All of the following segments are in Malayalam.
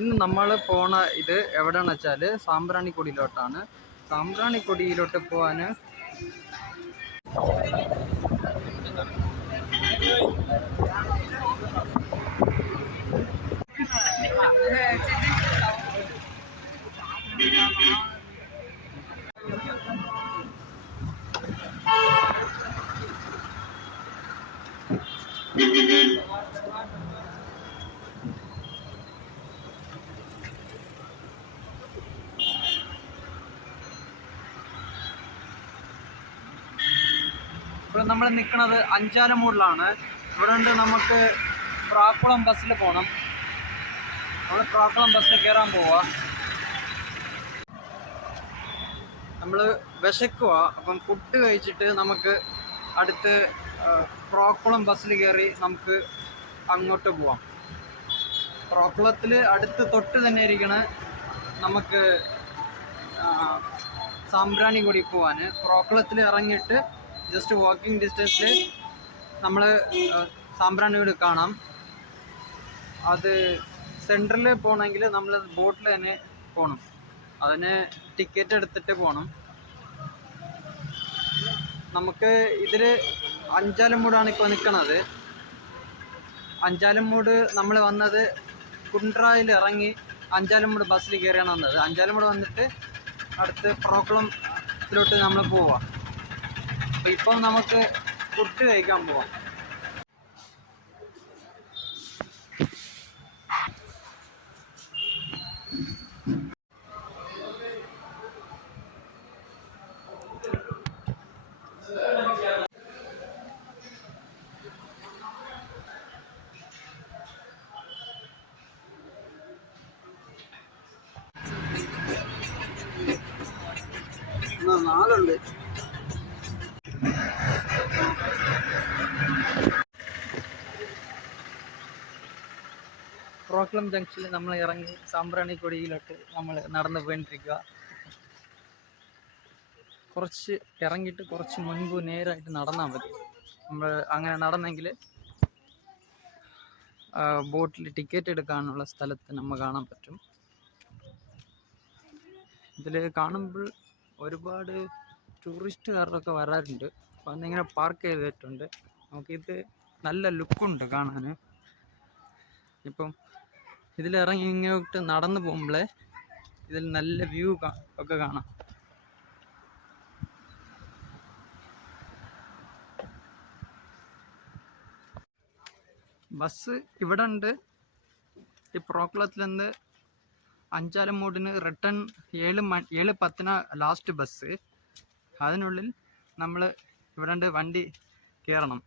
ഇന്ന് നമ്മൾ പോണ ഇത് എവിടെയാണെന്ന് വെച്ചാൽ സാമ്പ്രാണിക്കൊടിയിലോട്ടാണ്. സാമ്പ്രാണിക്കൊടിയിലോട്ട് പോകാൻ ഇപ്പോൾ നമ്മൾ നിൽക്കുന്നത് അഞ്ചാലമൂടിലാണ്. ഇവിടെ ഉണ്ട് നമുക്ക് പ്രാക്കുളം ബസ്സിൽ പോകണം. നമ്മൾ പ്രാക്കുളം ബസ്സിൽ കയറാൻ പോവുക. നമ്മൾ വിശക്കുക. അപ്പം ഫുഡ് കഴിച്ചിട്ട് നമുക്ക് അടുത്ത് പ്രാക്കുളം ബസ്സിൽ കയറി നമുക്ക് അങ്ങോട്ട് പോവാം. പ്രാക്കുളത്തിൽ അടുത്ത് തൊട്ട് തന്നെ ഇരിക്കണ നമുക്ക് സാമ്പ്രാണിക്കൊടി പോവാൻ. പ്രാക്കുളത്തിൽ ഇറങ്ങിയിട്ട് ജസ്റ്റ് വാക്കിംഗ് ഡിസ്റ്റൻസിൽ നമ്മൾ സാമ്പ്രാണിക്കൊടി കാണാം. അത് സെൻറ്ററിൽ പോകണമെങ്കിൽ നമ്മൾ ബോട്ടിൽ തന്നെ പോകണം. അതിന് ടിക്കറ്റ് എടുത്തിട്ട് പോകണം. നമുക്ക് ഇതിൽ അഞ്ചാലമൂടാണ് ഇപ്പോൾ നിൽക്കുന്നത്. അഞ്ചാലമൂട് നമ്മൾ വന്നത് കുണ്ട്രായിൽ ഇറങ്ങി അഞ്ചാലമൂട് ബസ്സിൽ കയറിയാണ് വന്നത്. അഞ്ചാലമൂട് വന്നിട്ട് അടുത്ത് പ്രാക്കുളത്തിലോട്ട് നമ്മൾ പോവാം. അപ്പോൾ ഇപ്പം നമുക്ക് ഫുഡ് കഴിക്കാൻ പോവാം. നാലുണ്ട്. പ്രാക്കുളം ജംഗ്ഷനിൽ നമ്മൾ ഇറങ്ങി സാമ്പ്രാണിക്കൊടിയിലോട്ട് നമ്മൾ നടന്നു പോയിട്ടിരിക്കുക. കുറച്ച് ഇറങ്ങിയിട്ട് കുറച്ച് മുൻപ് നേരായിട്ട് നടന്നാൽ മതി. നമ്മൾ അങ്ങനെ നടന്നെങ്കിൽ ബോട്ടിൽ ടിക്കറ്റ് എടുക്കാനുള്ള സ്ഥലത്ത് നമ്മൾ കാണാൻ പറ്റും. ഇതിൽ കാണുമ്പോൾ ഒരുപാട് ടൂറിസ്റ്റുകാരൊക്കെ വരാറുണ്ട്. അപ്പോൾ അന്നിങ്ങനെ പാർക്ക് ചെയ്തിട്ടുണ്ട്. നമുക്കിത് നല്ല ലുക്കുണ്ട് കാണാൻ. ഇപ്പം ഇതിലിറങ്ങി ഇങ്ങോട്ട് നടന്നു പോകുമ്പോഴേ ഇതിൽ നല്ല വ്യൂ ഒക്കെ കാണാം. ബസ് ഇവിടെ ഉണ്ട്. ഈ പ്രാക്കുളത്തിൽ നിന്ന് അഞ്ചാലമൂടിന് റിട്ടേൺ 7:10 ലാസ്റ്റ് ബസ്. അതിനുള്ളിൽ നമ്മൾ ഇവിടെ ഉണ്ട് വണ്ടി കയറണം.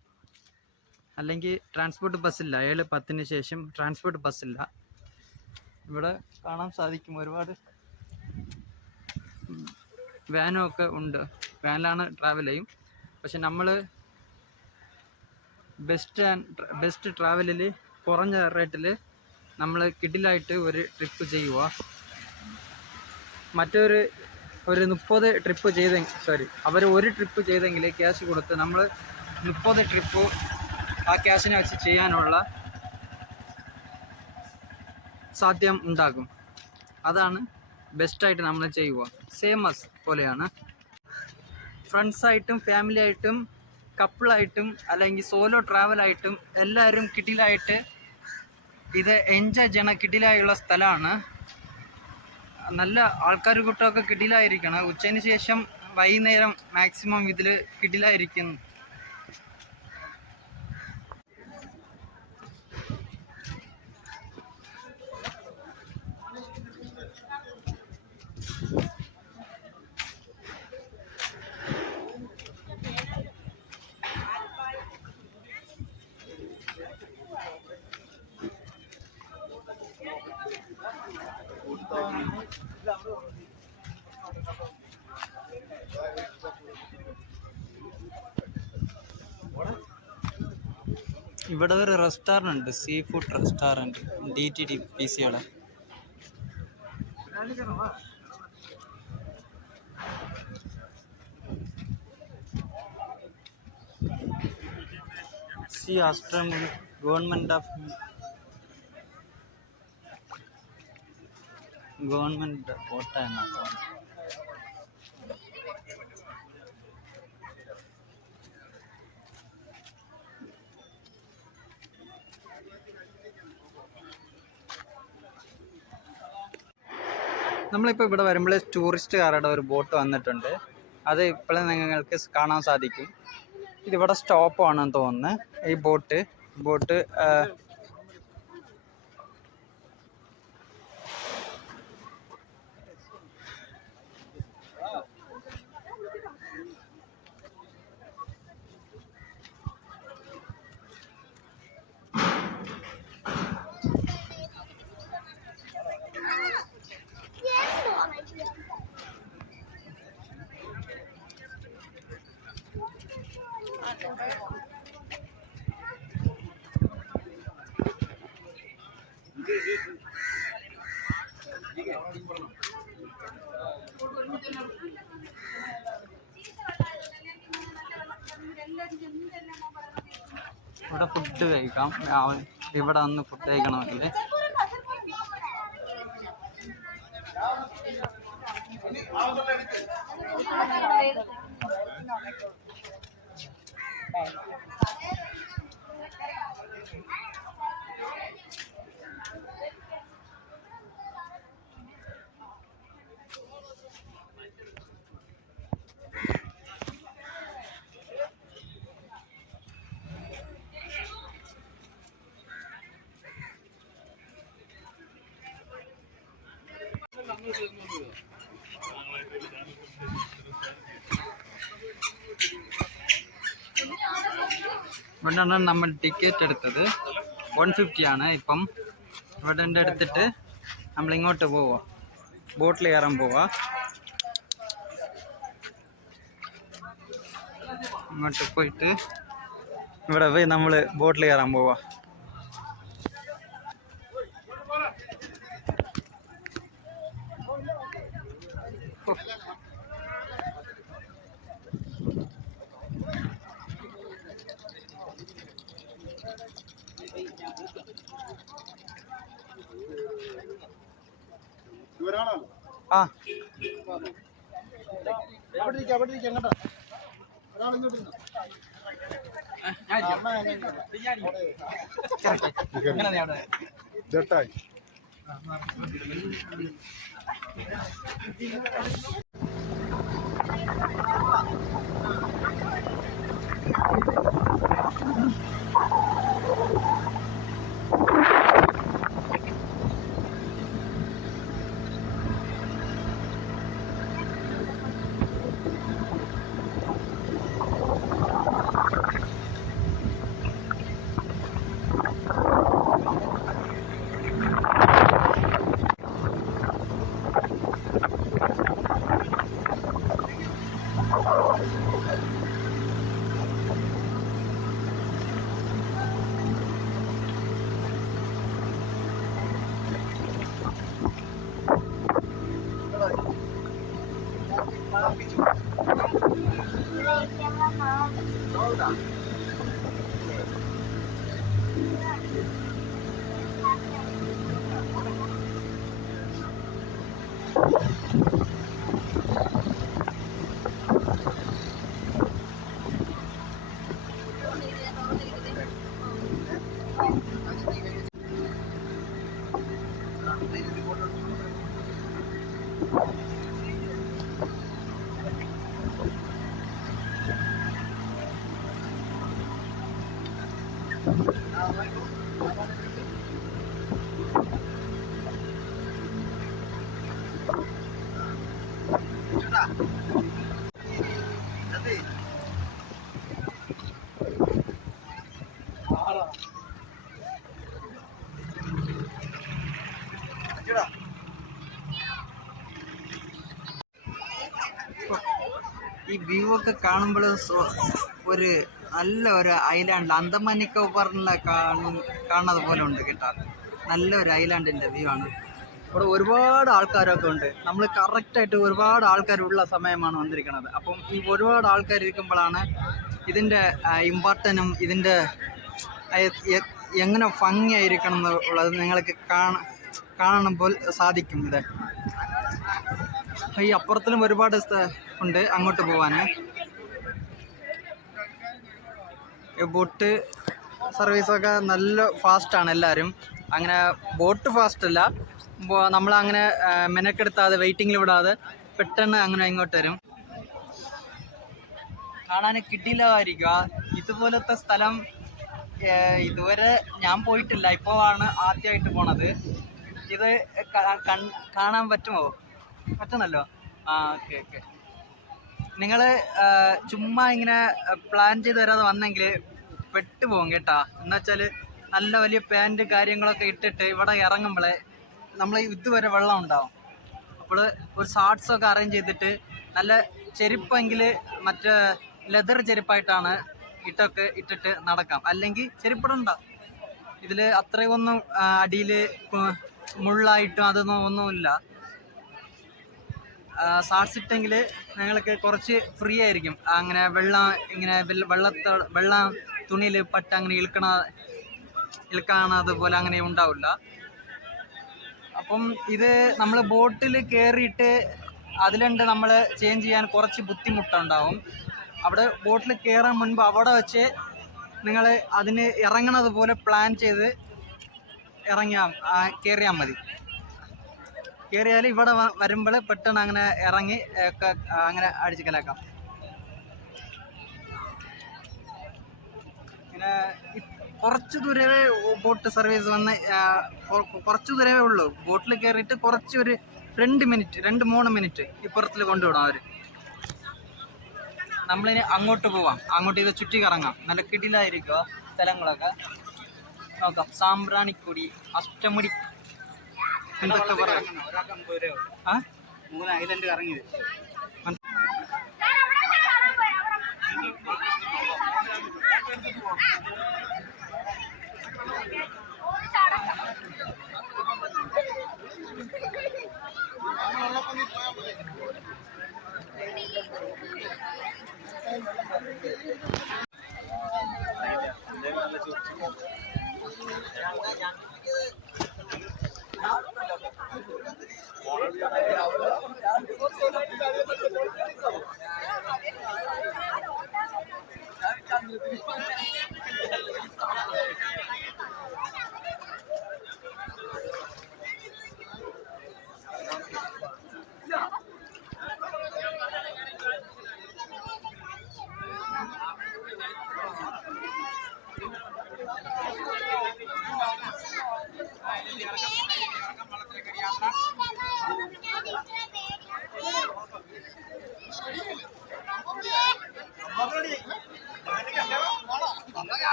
അല്ലെങ്കിൽ ട്രാൻസ്പോർട്ട് ബസ്സില്ല. 7:10 ശേഷം ട്രാൻസ്പോർട്ട് ബസ്സില്ല. ഇവിടെ കാണാൻ സാധിക്കും ഒരുപാട് വാനും ഒക്കെ ഉണ്ട്. വാനിലാണ് ട്രാവൽ ചെയ്യും. പക്ഷെ നമ്മൾ ബെസ്റ്റ് ട്രാവലിൽ കുറഞ്ഞ റേറ്റിൽ നമ്മൾ കിഡിലായിട്ട് ഒരു ട്രിപ്പ് ചെയ്യുക. മറ്റൊരു 30 ട്രിപ്പ് അവർ ഒരു ട്രിപ്പ് ചെയ്തെങ്കിൽ ക്യാഷ് കൊടുത്ത് നമ്മൾ 30 ട്രിപ്പ് ആ ക്യാഷിനെ വെച്ച് ചെയ്യാനുള്ള സാധ്യം ഉണ്ടാകും. അതാണ് ബെസ്റ്റായിട്ട് നമ്മൾ ചെയ്യുക. സേമസ് പോലെയാണ്. ഫ്രണ്ട്സായിട്ടും ഫാമിലി ആയിട്ടും കപ്പിളായിട്ടും അല്ലെങ്കിൽ സോലോ ട്രാവലായിട്ടും എല്ലാവരും കിഡിലായിട്ട് ഇത് എൻജോയ് ചെയ്യണ കിഡിലായുള്ള സ്ഥലമാണ്. നല്ല ആൾക്കാർ കൂട്ടമൊക്കെ കിഡിലായിരിക്കണം. ഉച്ചയ്ക്ക് ശേഷം വൈകുന്നേരം മാക്സിമം ഇതിൽ കിഡിലായിരിക്കുന്നു. ഇവിടെ ഒരു റെസ്റ്റോറൻറ്റ് ഉണ്ട്, സീ ഫുഡ് റെസ്റ്റോറൻറ്റ്, DTDPCയുടെ. സി ആശ്രമം ഗവൺമെൻറ് ഓഫ് ഗവൺമെൻറ് കോട്ട എന്നാണ്. നമ്മളിപ്പോൾ ഇവിടെ വരുമ്പോൾ ടൂറിസ്റ്റുകാരുടെ ഒരു ബോട്ട് വന്നിട്ടുണ്ട്. അത് ഇപ്പോഴും നിങ്ങൾക്ക് കാണാൻ സാധിക്കും. ഇതിവിടെ സ്റ്റോപ്പാണെന്ന് തോന്നുന്നത്. ഈ ബോട്ട് ഇവിടെ ഫുഡ് കഴിക്കാം. ഇവിടെ വന്ന് ഫുഡ് കഴിക്കണമെങ്കിൽ ഇവിടെയാണ് നമ്മൾ ടിക്കറ്റ് എടുത്തത്. 150 ആണ്. ഇപ്പം ഇവിടെ എടുത്തിട്ട് നമ്മളിങ്ങോട്ട് പോവാം, ബോട്ടിൽ കയറാൻ പോവാം. ഇങ്ങോട്ട് പോയിട്ട് ഇവിടെ പോയി നമ്മൾ ബോട്ടിൽ കയറാൻ പോവാം. ആ ജട്ടായി ഈ വ്യൂ ഒക്കെ കാണുമ്പോൾ ഒരു നല്ല ഒരു ഐലാൻഡ്, അന്തമാൻ നിക്കോബാറിലെ കാണുന്നത് പോലെ ഉണ്ട് കേട്ടോ. നല്ലൊരു ഐലാൻഡിൻ്റെ വ്യൂ ആണ്. ഇവിടെ ഒരുപാട് ആൾക്കാരൊക്കെ ഉണ്ട്. നമ്മൾ കറക്റ്റായിട്ട് ഒരുപാട് ആൾക്കാരുള്ള സമയമാണ് വന്നിരിക്കുന്നത്. അപ്പം ഈ ഒരുപാട് ആൾക്കാർ ഇരിക്കുമ്പോഴാണ് ഇതിൻ്റെ ഇമ്പോർട്ടനും ഇതിൻ്റെ എങ്ങനെ ഭംഗിയായിരിക്കണം എന്നുള്ളത് നിങ്ങൾക്ക് കാണുമ്പോൾ സാധിക്കും. ഇത് ഈ അപ്പുറത്തിലും ഒരുപാട് ഉണ്ട് അങ്ങോട്ട് പോവാൻ. ബോട്ട് സർവീസൊക്കെ നല്ല ഫാസ്റ്റാണ് എല്ലാവരും. അങ്ങനെ ബോട്ട് ഫാസ്റ്റ് അല്ല, നമ്മളങ്ങനെ മെനക്കെടുത്താതെ വെയിറ്റിങ്ങിൽ വിടാതെ പെട്ടെന്ന് അങ്ങനെ ഇങ്ങോട്ട് വരും. കാണാൻ കിട്ടിയില്ലായിരിക്കുക. ഇതുപോലത്തെ സ്ഥലം ഇതുവരെ ഞാൻ പോയിട്ടില്ല, ഇപ്പോൾ ആണ് ആദ്യമായിട്ട് പോണത്. ഇത് കാണാൻ പറ്റുമോ? പറ്റണല്ലോ. Okay okay. നിങ്ങൾ ചുമ്മാ ഇങ്ങനെ പ്ലാൻ ചെയ്ത് വരാതെ വന്നെങ്കിൽ പെട്ടുപോകും കേട്ടാ. എന്നുവെച്ചാൽ നല്ല വലിയ പാൻറ്റ് കാര്യങ്ങളൊക്കെ ഇട്ടിട്ട് ഇവിടെ ഇറങ്ങുമ്പോഴേ നമ്മൾ ഇതുവരെ വെള്ളം ഉണ്ടാവും. അപ്പോൾ ഒരു ഷാർട്ട്സൊക്കെ അറേഞ്ച് ചെയ്തിട്ട് നല്ല ചെരുപ്പെങ്കിൽ മറ്റേ ലെതർ ചെരുപ്പായിട്ടാണ് ഇട്ടിട്ട് നടക്കാം. അല്ലെങ്കിൽ ചെരുപ്പിടണ്ട. ഇതിൽ അത്രയൊന്നും അടിയിൽ മുള്ളായിട്ടും അതൊന്നും ഒന്നുമില്ല. ഷാർട്ട്സ് ഇട്ടെങ്കിൽ ഞങ്ങൾക്ക് കുറച്ച് ഫ്രീ ആയിരിക്കും. അങ്ങനെ വെള്ളം ഇങ്ങനെ വെള്ളം തുണിയിൽ പറ്റ അങ്ങനെ ഇളുക്കാണതുപോലെ അങ്ങനെ ഉണ്ടാവില്ല. അപ്പം ഇത് നമ്മൾ ബോട്ടിൽ കയറിയിട്ട് അതിലുണ്ട് നമ്മൾ ചേഞ്ച് ചെയ്യാൻ കുറച്ച് ബുദ്ധിമുട്ടുണ്ടാവും. അവിടെ ബോട്ടിൽ കയറാൻ മുൻപ് അവിടെ വെച്ച് നിങ്ങൾ അതിന് ഇറങ്ങണത് പോലെ പ്ലാൻ ചെയ്ത് കയറിയാൽ മതി. കയറിയാൽ ഇവിടെ വരുമ്പോൾ പെട്ടെന്ന് അങ്ങനെ ഇറങ്ങി ഒക്കെ അങ്ങനെ അടിച്ച് കലാക്കാം. ഇങ്ങനെ കുറച്ച് ദൂരമേ ബോട്ട് സർവീസ് വന്ന് കുറച്ച് ദൂരമേ ഉള്ളൂ. ബോട്ടിൽ കയറിയിട്ട് കുറച്ച് ഒരു 2-3 മിനിറ്റ് ഇപ്പുറത്തിൽ കൊണ്ടുവിടും അവർ. നമ്മളിനി അങ്ങോട്ട് പോവാം. അങ്ങോട്ട് ഇത് ചുറ്റി കറങ്ങാം. നല്ല കിടിലായിരിക്കുക സ്ഥലങ്ങളൊക്കെ നോക്കാം. സാമ്പ്രാണിക്കൊടി, അഷ്ടമുടി എന്തൊക്കെ പറയാം. 3 ഐലൻഡ് കറങ്ങി.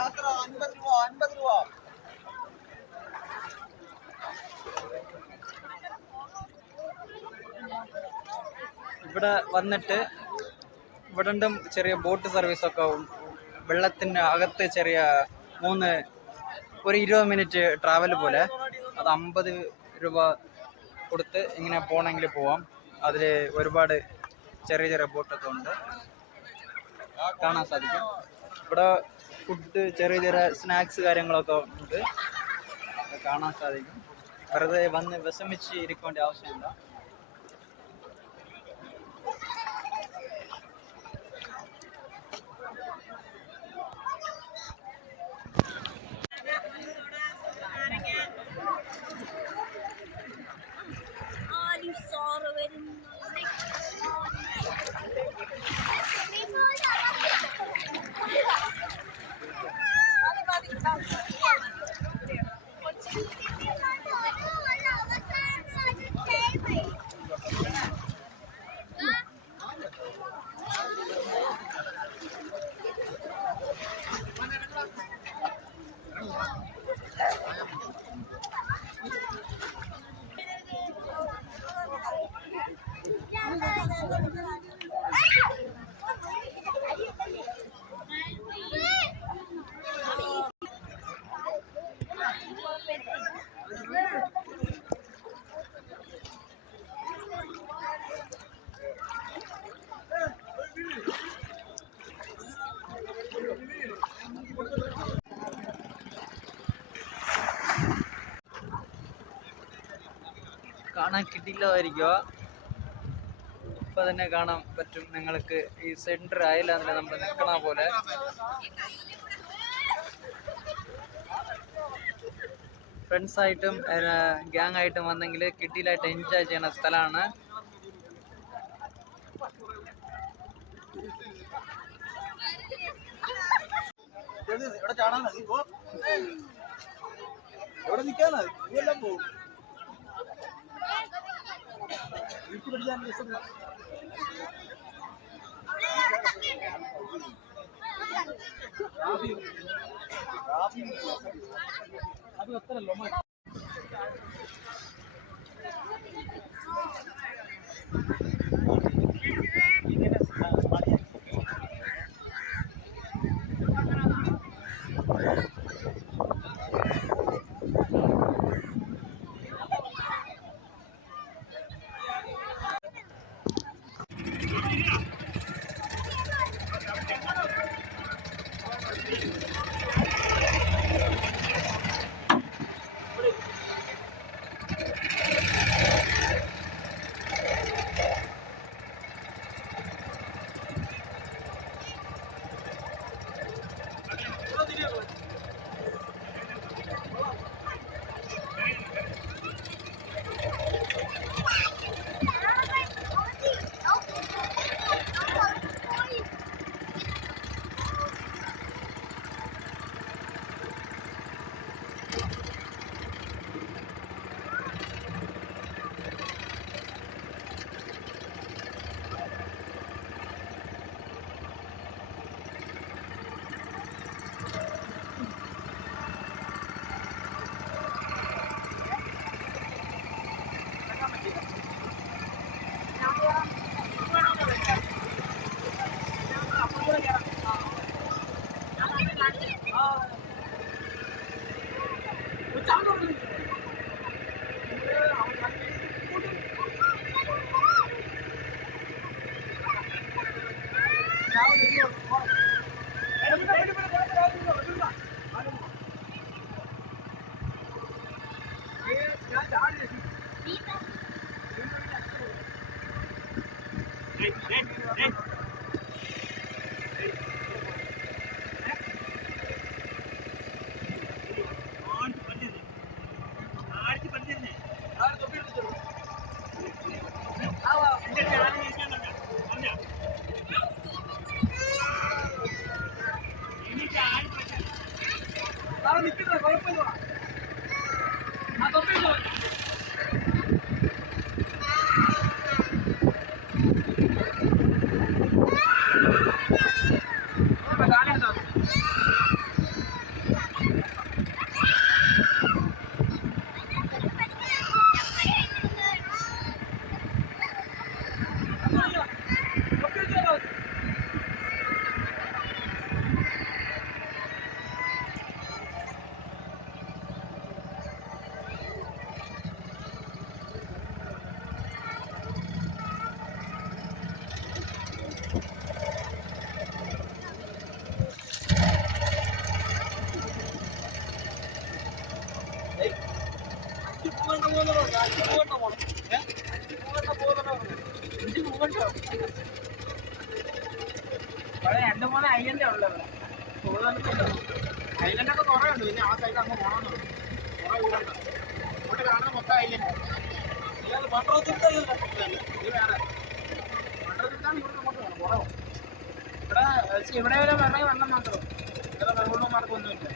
യാത്ര 50 രൂപ. ഇവിടെ വന്നിട്ട് ഇവിടെ ചെറിയ ബോട്ട് സർവീസൊക്കെ വെള്ളത്തിൻ്റെ അകത്ത് ചെറിയ ഒരു 20 മിനിറ്റ് ട്രാവൽ പോലെ. അത് 50 രൂപ കൊടുത്ത് ഇങ്ങനെ പോകണമെങ്കിൽ പോവാം. അതിൽ ഒരുപാട് ചെറിയ ബോട്ടൊക്കെ ഉണ്ട്, കാണാൻ സാധിക്കും. ഇവിടെ ഫുഡ് ചെറിയ സ്നാക്സ് കാര്യങ്ങളൊക്കെ ഉണ്ട്, കാണാൻ സാധിക്കും. വെറുതെ വന്ന് വിഷമിച്ച് ഇരിക്കേണ്ട ആവശ്യമില്ല. കാണാൻ കിട്ടില്ലായിരിക്കുക. ഇപ്പൊ തന്നെ കാണാൻ പറ്റും നിങ്ങൾക്ക്. ഈ സെന്റർ ആയില്ലാന്നില്ല നമ്മൾ നിൽക്കണ പോലെ. ഫ്രണ്ട്സ് ആയിട്ടും ഗ്യാങ് ആയിട്ടും വന്നെങ്കിൽ കിട്ടിയിലായിട്ട് എൻജോയ് ചെയ്യുന്ന സ്ഥലമാണ്. ഇവിടെ ചാടാൻ മതി. എവിടെ നിൽക്കാനാ എല്ലാം പോകും. അത് എത്രല്ലോ രണ്ട് മൂന്ന് ഐലൻഡേ ഉള്ളത്. ഐലൻഡൊക്കെ കുറേ ഉണ്ട്. പിന്നെ ആ സൈഡ് അങ്ങ് പോകണമെന്നുള്ളൂ. കുറേ വീടുണ്ട്. ഇങ്ങോട്ട് കാണുന്ന മൊത്തം ഐലൻഡ്. ഇത് വേറെ മണ്ഡലത്തിലാണ്. ഇവിടെ നമുക്ക് വേണം കുറവ്. ഇവിടെ വരെ വെള്ളം വെള്ളം മാത്രം. ഇവിടെ വെള്ളവും മാർഗമൊന്നുമില്ല.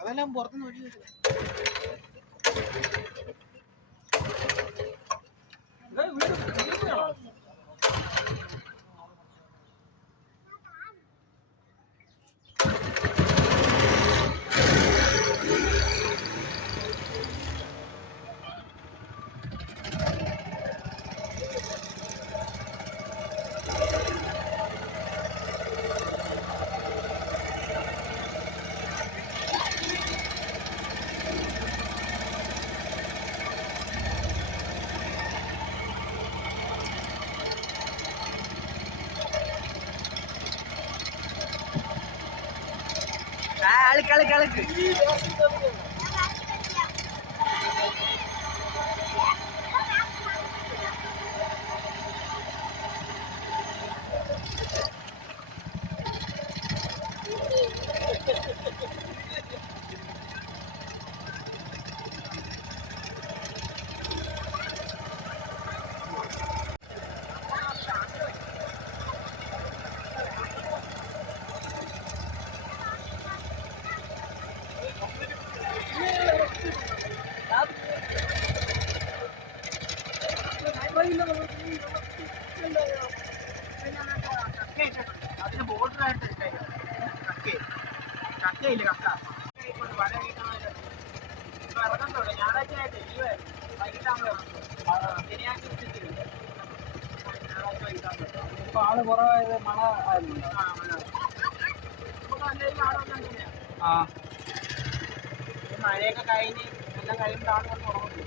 അതെല്ലാം പുറത്തുനിന്ന് ഒഴിച്ചു കളക്ക് അതിന് ബോർഡറായിട്ട് കക്കയില്ല കക്ക വല ഇറങ്ങുന്നുണ്ട്. ഞായറാഴ്ച ആയിട്ട് ലീവ് വൈകിട്ടാകുമ്പോൾ ശനിയാഴ്ച ഉച്ചയ്ക്ക് ഞായറാഴ്ച വൈകിട്ടാകുമ്പോൾ ഇപ്പൊ ആള് കുറവായത് മഴ ആയിരുന്നുണ്ടോ? നമുക്ക് നല്ല ആളൊന്നും തന്നെയാണ്. ആ മഴയൊക്കെ കഴിഞ്ഞ് എല്ലാം കഴിയുമ്പോൾ ആൾ വന്ന് ഉറങ്ങുന്നു.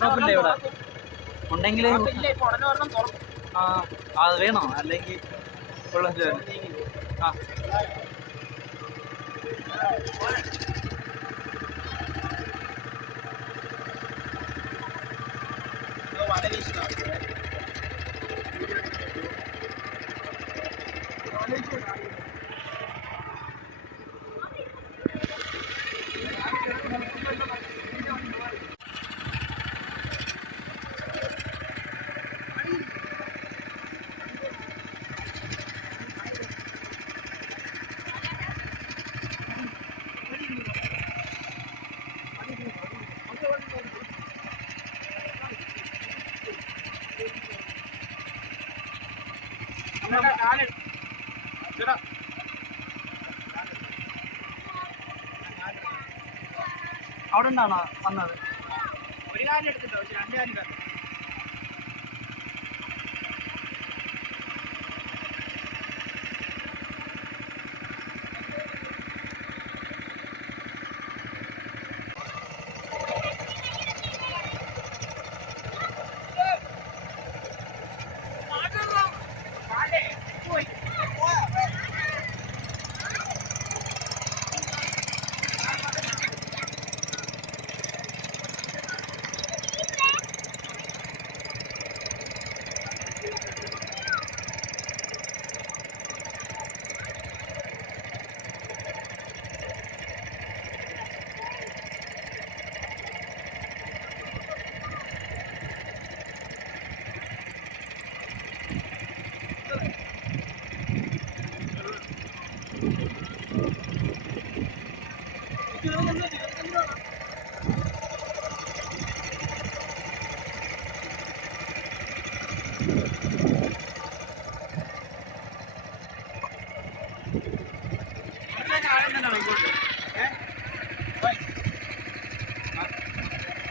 ഷോപ്പില്ലേ ഇവിടെ ഉണ്ടെങ്കിൽ ഇല്ല ഇപ്പൊ ഉടനെ ഒരെണ്ണം തുറക്കും. ആ അത് വേണോ അല്ലെങ്കിൽ ആ വല വീശുന്നതാണ്. അവിടെ നിന്നാണോ വന്നത്? ഒരു കാലം എടുത്തിട്ടോ, രണ്ട് കാലം കണ്ടു.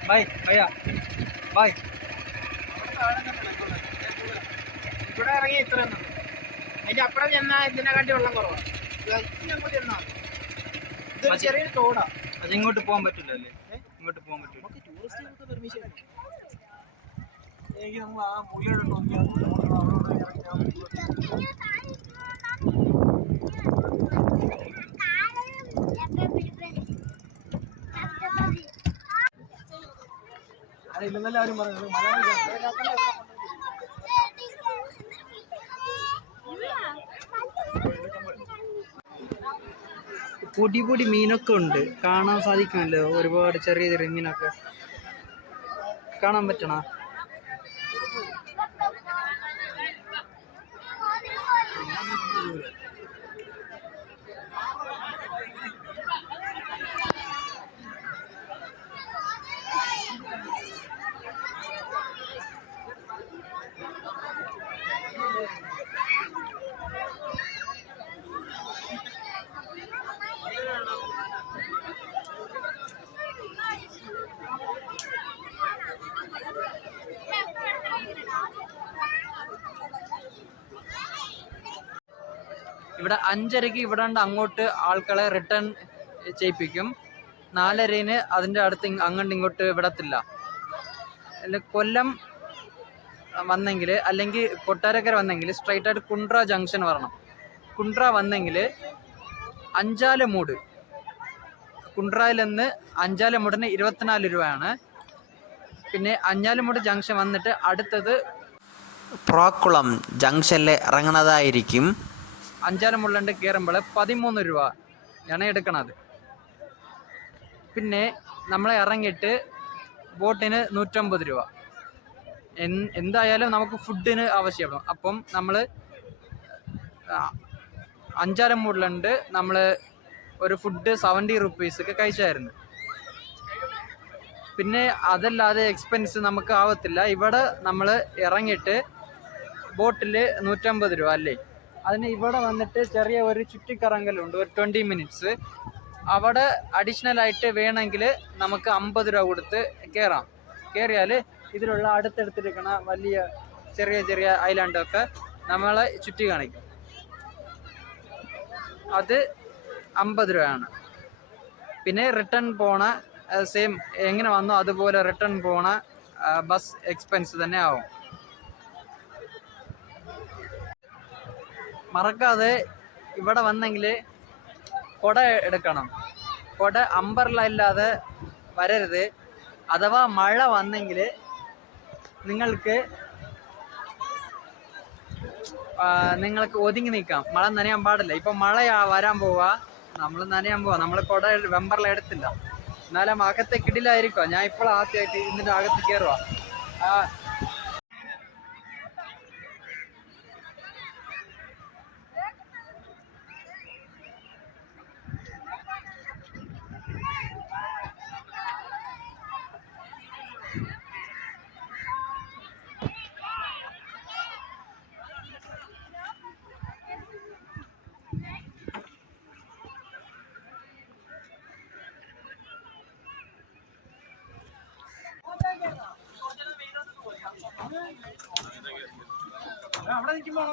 ബൈ ഭയ്യ ബൈ. ഇവിടെ ഇറങ്ങി ഇത്ര അതിന്റെ അപ്പുറം ചെന്നാ ഇതിനെക്കാട്ടി വെള്ളം കുറവാണ്. അങ്ങോട്ട് ചെന്നാ ഇതൊരു ചെറിയൊരു തോടാ. അത് ഇങ്ങോട്ട് പോകാൻ പറ്റില്ല അല്ലേ? ഇങ്ങോട്ട് പോകാൻ പറ്റില്ല. നമുക്ക് ടൂറിസ്റ്റുകൾക്ക് പെർമിഷൻ എനിക്ക് നമ്മൾ ആ പുള്ളിയോട് നോക്കിയാൽ ഇല്ലെന്നല്ല ആരും പറഞ്ഞു. പൊടി പൊടി മീനൊക്കെ ഉണ്ട്, കാണാൻ സാധിക്കുമല്ലോ ഒരുപാട് ചെറിയ ചെറിയ മീനൊക്കെ. കാണാൻ പറ്റണ? ഇവിടെ 5:30 ഇവിടെ ഉണ്ട് അങ്ങോട്ട് ആൾക്കാരെ റിട്ടേൺ ചെയ്യിപ്പിക്കും. 4:30 അതിൻ്റെ അടുത്ത് അങ്ങോട്ട് ഇങ്ങോട്ട് വിടത്തില്ല. കൊല്ലം വന്നെങ്കിൽ അല്ലെങ്കിൽ കൊട്ടാരക്കര വന്നെങ്കിൽ സ്ട്രൈറ്റ് ആയിട്ട് കുണ്ട്ര ജംഗ്ഷൻ വരണം. കുണ്ട്ര വന്നെങ്കിൽ അഞ്ചാലുമൂട്, കുണ്ട്രയിൽ നിന്ന് അഞ്ചാലുമൂടിന് 24 രൂപയാണ്. പിന്നെ അഞ്ചാലുമൂട് ജംഗ്ഷൻ വന്നിട്ട് അടുത്തത് പ്രാക്കുളം ജംഗ്ഷനിൽ ഇറങ്ങുന്നതായിരിക്കും. അഞ്ചാലുമൂടിലുണ്ട് കയറുമ്പോൾ 13 രൂപ ആണ് എടുക്കണത്. പിന്നെ നമ്മളെ ഇറങ്ങിയിട്ട് ബോട്ടിന് 150 രൂപ. എന്തായാലും നമുക്ക് ഫുഡിന് ആവശ്യമാണ്. അപ്പം നമ്മൾ അഞ്ചാലുമൂടിലുണ്ട് നമ്മൾ ഒരു ഫുഡ് 70 റുപ്പീസൊക്കെ കഴിച്ചായിരുന്നു. പിന്നെ അതല്ലാതെ എക്സ്പെൻസ് നമുക്ക് ആവത്തില്ല. ഇവിടെ നമ്മൾ ഇറങ്ങിയിട്ട് ബോട്ടിൽ 150 രൂപ അല്ലേ. അതിന് ഇവിടെ വന്നിട്ട് ചെറിയ ഒരു ചുറ്റിക്കറങ്ങലുണ്ട്, ഒരു 20 മിനിറ്റ്സ്. അവിടെ അഡീഷണൽ ആയിട്ട് വേണമെങ്കിൽ നമുക്ക് 50 രൂപ കൊടുത്ത് കയറാം. കയറിയാൽ ഇതിലുള്ള അടുത്തടുത്തിരിക്കുന്ന വലിയ ചെറിയ ചെറിയ ഐലാൻഡൊക്കെ നമ്മളെ ചുറ്റി കാണിക്കും. അത് 50 രൂപയാണ്. പിന്നെ റിട്ടേൺ പോണ സെയിം എങ്ങനെ വന്നോ അതുപോലെ റിട്ടേൺ പോണ ബസ് എക്സ്പെൻസ് തന്നെ ആവും. മറക്കാതെ ഇവിടെ വന്നെങ്കിൽ കുട എടുക്കണം. കുട അംബ്രല്ല ഇല്ലാതെ വരരുത്. അഥവാ മഴ വന്നെങ്കിൽ നിങ്ങൾക്ക് ഒതുങ്ങി നിൽക്കാം. മഴ നനയാൻ പാടില്ല. ഇപ്പം മഴ വരാൻ പോവാ, നമ്മൾ നനയാൻ പോവാ. നമ്മൾ കുട വെമ്പറില എടുത്തില്ല. എന്നാലും അകത്തെ കിടിലായിരിക്കും. ഞാൻ ഇപ്പോൾ ആദ്യമായിട്ട് ഇതിൻ്റെ അകത്ത് കയറുക. അവിടെ നിൽക്കുമ്പോ